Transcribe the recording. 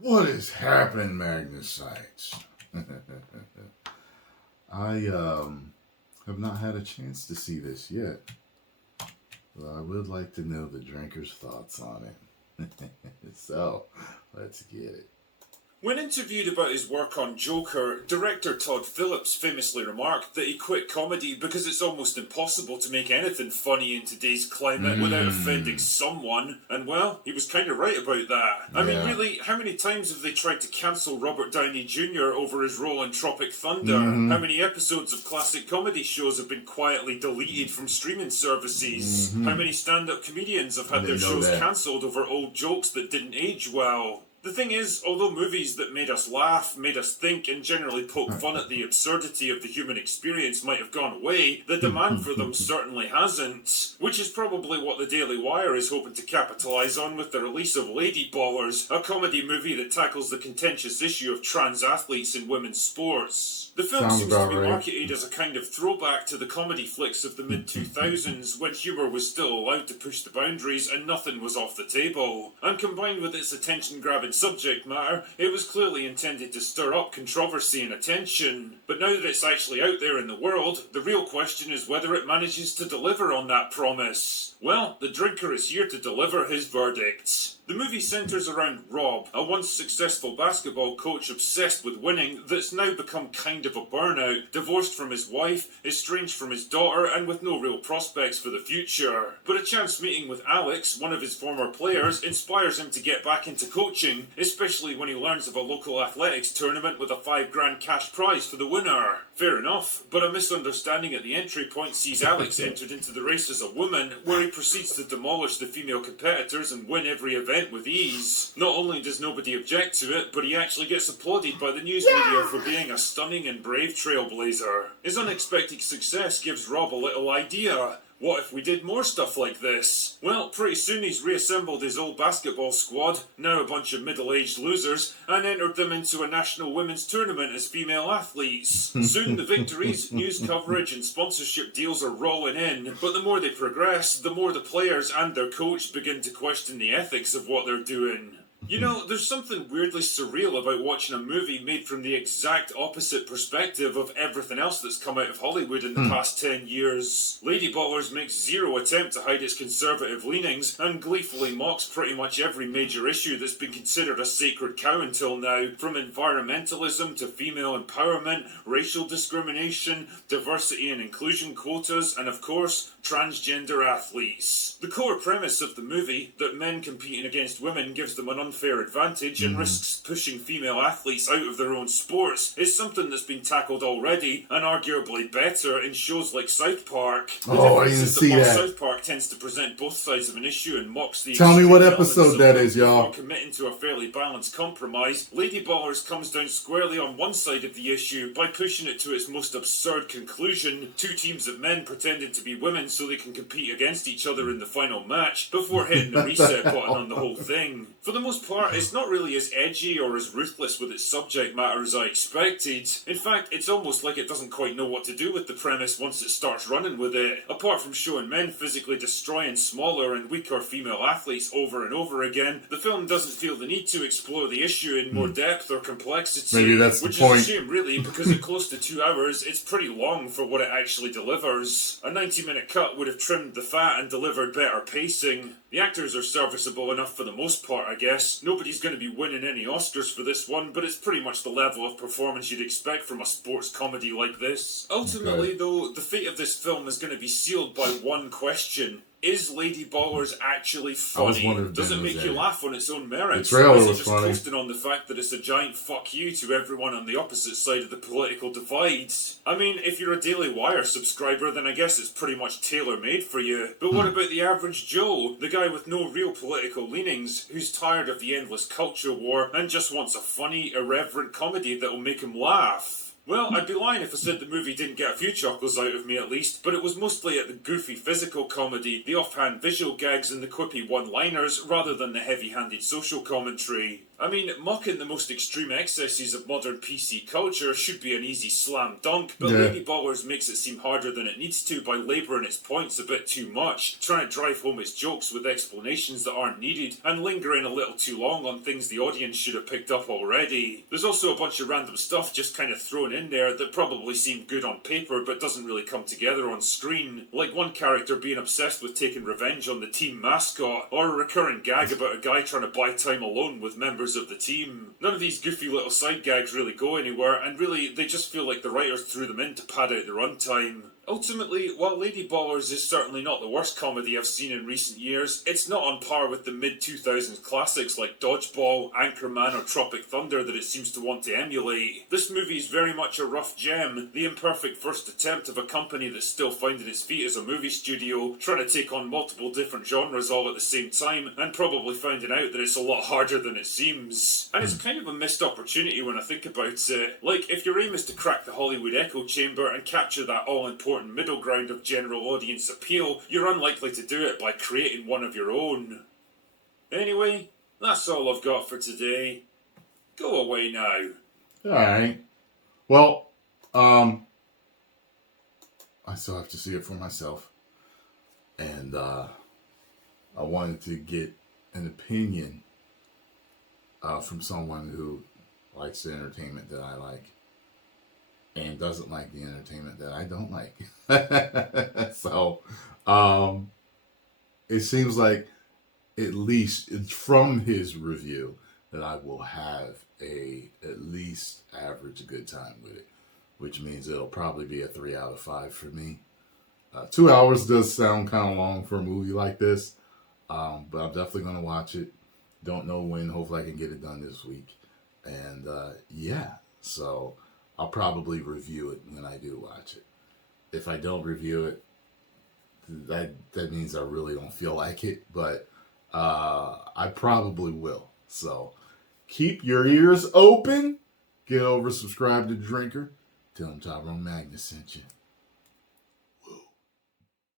What has happened, Magnus sites? I have not had a chance to see this yet. Well, I would like to know the drinker's thoughts on it. So, let's get it. When interviewed about his work on Joker, director Todd Phillips famously remarked that he quit comedy because it's almost impossible to make anything funny in today's climate without offending someone, and well, he was kind of right about that. I mean, really, how many times have they tried to cancel Robert Downey Jr. over his role in Tropic Thunder? How many episodes of classic comedy shows have been quietly deleted from streaming services? How many stand-up comedians have had their shows cancelled over old jokes that didn't age well? The thing is, although movies that made us laugh, made us think, and generally poke fun at the absurdity of the human experience might have gone away, the demand for them certainly hasn't. Which is probably what the Daily Wire is hoping to capitalise on with the release of Lady Ballers, a comedy movie that tackles the contentious issue of trans athletes in women's sports. The film seems to be marketed as a kind of throwback to the comedy flicks of the mid-2000s, when humour was still allowed to push the boundaries and nothing was off the table. And combined with its attention-grabbing subject matter, it was clearly intended to stir up controversy and attention. But now that it's actually out there in the world, the real question is whether it manages to deliver on that promise. Well, the drinker is here to deliver his verdict. The movie centres around Rob, a once successful basketball coach obsessed with winning that's now become kind of a burnout, divorced from his wife, estranged from his daughter, and with no real prospects for the future. But a chance meeting with Alex, one of his former players, inspires him to get back into coaching, especially when he learns of a local athletics tournament with a $5,000 cash prize for the winner. Fair enough, but a misunderstanding at the entry point sees Alex entered into the race as a woman, where he proceeds to demolish the female competitors and win every event with ease. Not only does nobody object to it, but he actually gets applauded by the news media for being a stunning and brave trailblazer. His unexpected success gives Rob a little idea. What if we did more stuff like this? Well, pretty soon he's reassembled his old basketball squad, now a bunch of middle-aged losers, and entered them into a national women's tournament as female athletes. Soon the victories, news coverage and sponsorship deals are rolling in, but the more they progress, the more the players and their coach begin to question the ethics of what they're doing. You know, there's something weirdly surreal about watching a movie made from the exact opposite perspective of everything else that's come out of Hollywood in the past 10 years. Lady Ballers makes zero attempt to hide its conservative leanings and gleefully mocks pretty much every major issue that's been considered a sacred cow until now, from environmentalism to female empowerment, racial discrimination, diversity and inclusion quotas, and of course, transgender athletes. The core premise of the movie, that men competing against women gives them an unfair advantage and risks pushing female athletes out of their own sports, is something that's been tackled already, and arguably better, in shows like South Park. The difference is that South Park tends to present both sides of an issue and mocks the Tell me what episode that is, y'all. While committing to a fairly balanced compromise, Lady Ballers comes down squarely on one side of the issue by pushing it to its most absurd conclusion, two teams of men pretending to be women so they can compete against each other in the final match, before hitting the reset button on the whole thing. For the most part, it's not really as edgy or as ruthless with its subject matter as I expected. In fact, it's almost like it doesn't quite know what to do with the premise once it starts running with it. Apart from showing men physically destroying smaller and weaker female athletes over and over again, the film doesn't feel the need to explore the issue in more depth or complexity. Maybe that's which the point. Is a shame, really, because at close to 2 hours, it's pretty long for what it actually delivers. A 90-minute cut would have trimmed the fat and delivered better pacing. The actors are serviceable enough for the most part, I guess. Nobody's going to be winning any Oscars for this one, but it's pretty much the level of performance you'd expect from a sports comedy like this. Ultimately, though, the fate of this film is going to be sealed by one question. Is Lady Ballers actually funny? Does it make you laugh on its own merits? Or is it just coasting on the fact that it's a giant fuck you to everyone on the opposite side of the political divide? I mean, if you're a Daily Wire subscriber, then I guess it's pretty much tailor-made for you. But what about the average Joe, the guy with no real political leanings, who's tired of the endless culture war and just wants a funny, irreverent comedy that'll make him laugh? Well, I'd be lying if I said the movie didn't get a few chuckles out of me at least, but it was mostly at the goofy physical comedy, the offhand visual gags and the quippy one-liners, rather than the heavy-handed social commentary. I mean, mocking the most extreme excesses of modern PC culture should be an easy slam dunk, but Lady Ballers makes it seem harder than it needs to by labouring its points a bit too much, trying to drive home its jokes with explanations that aren't needed, and lingering a little too long on things the audience should have picked up already. There's also a bunch of random stuff just kind of thrown in there that probably seemed good on paper but doesn't really come together on screen, like one character being obsessed with taking revenge on the team mascot, or a recurring gag about a guy trying to buy time alone with members of the team. None of these goofy little side gags really go anywhere, and really they just feel like the writers threw them in to pad out the runtime. Ultimately, while Lady Ballers is certainly not the worst comedy I've seen in recent years, it's not on par with the mid-2000s classics like Dodgeball, Anchorman or Tropic Thunder that it seems to want to emulate. This movie is very much a rough gem, the imperfect first attempt of a company that's still finding its feet as a movie studio, trying to take on multiple different genres all at the same time, and probably finding out that it's a lot harder than it seems. And it's kind of a missed opportunity when I think about it. Like, if your aim is to crack the Hollywood echo chamber and capture that all-important middle ground of general audience appeal, you're unlikely to do it by creating one of your own. Anyway, that's all I've got for today. Go away now. Alright. Well, I still have to see it for myself. And I wanted to get an opinion from someone who likes the entertainment that I like and doesn't like the entertainment that I don't like. So, it seems like, at least from his review, that I will have at least average good time with it, which means it'll probably be a 3 out of 5 for me. 2 hours does sound kind of long for a movie like this, but I'm definitely going to watch it. Don't know when. Hopefully I can get it done this week. And yeah, so I'll probably review it when I do watch it. If I don't review it, that means I really don't feel like it, but I probably will. So keep your ears open. Get over, subscribe to Drinker. Tell them Tyrone Magnus sent you.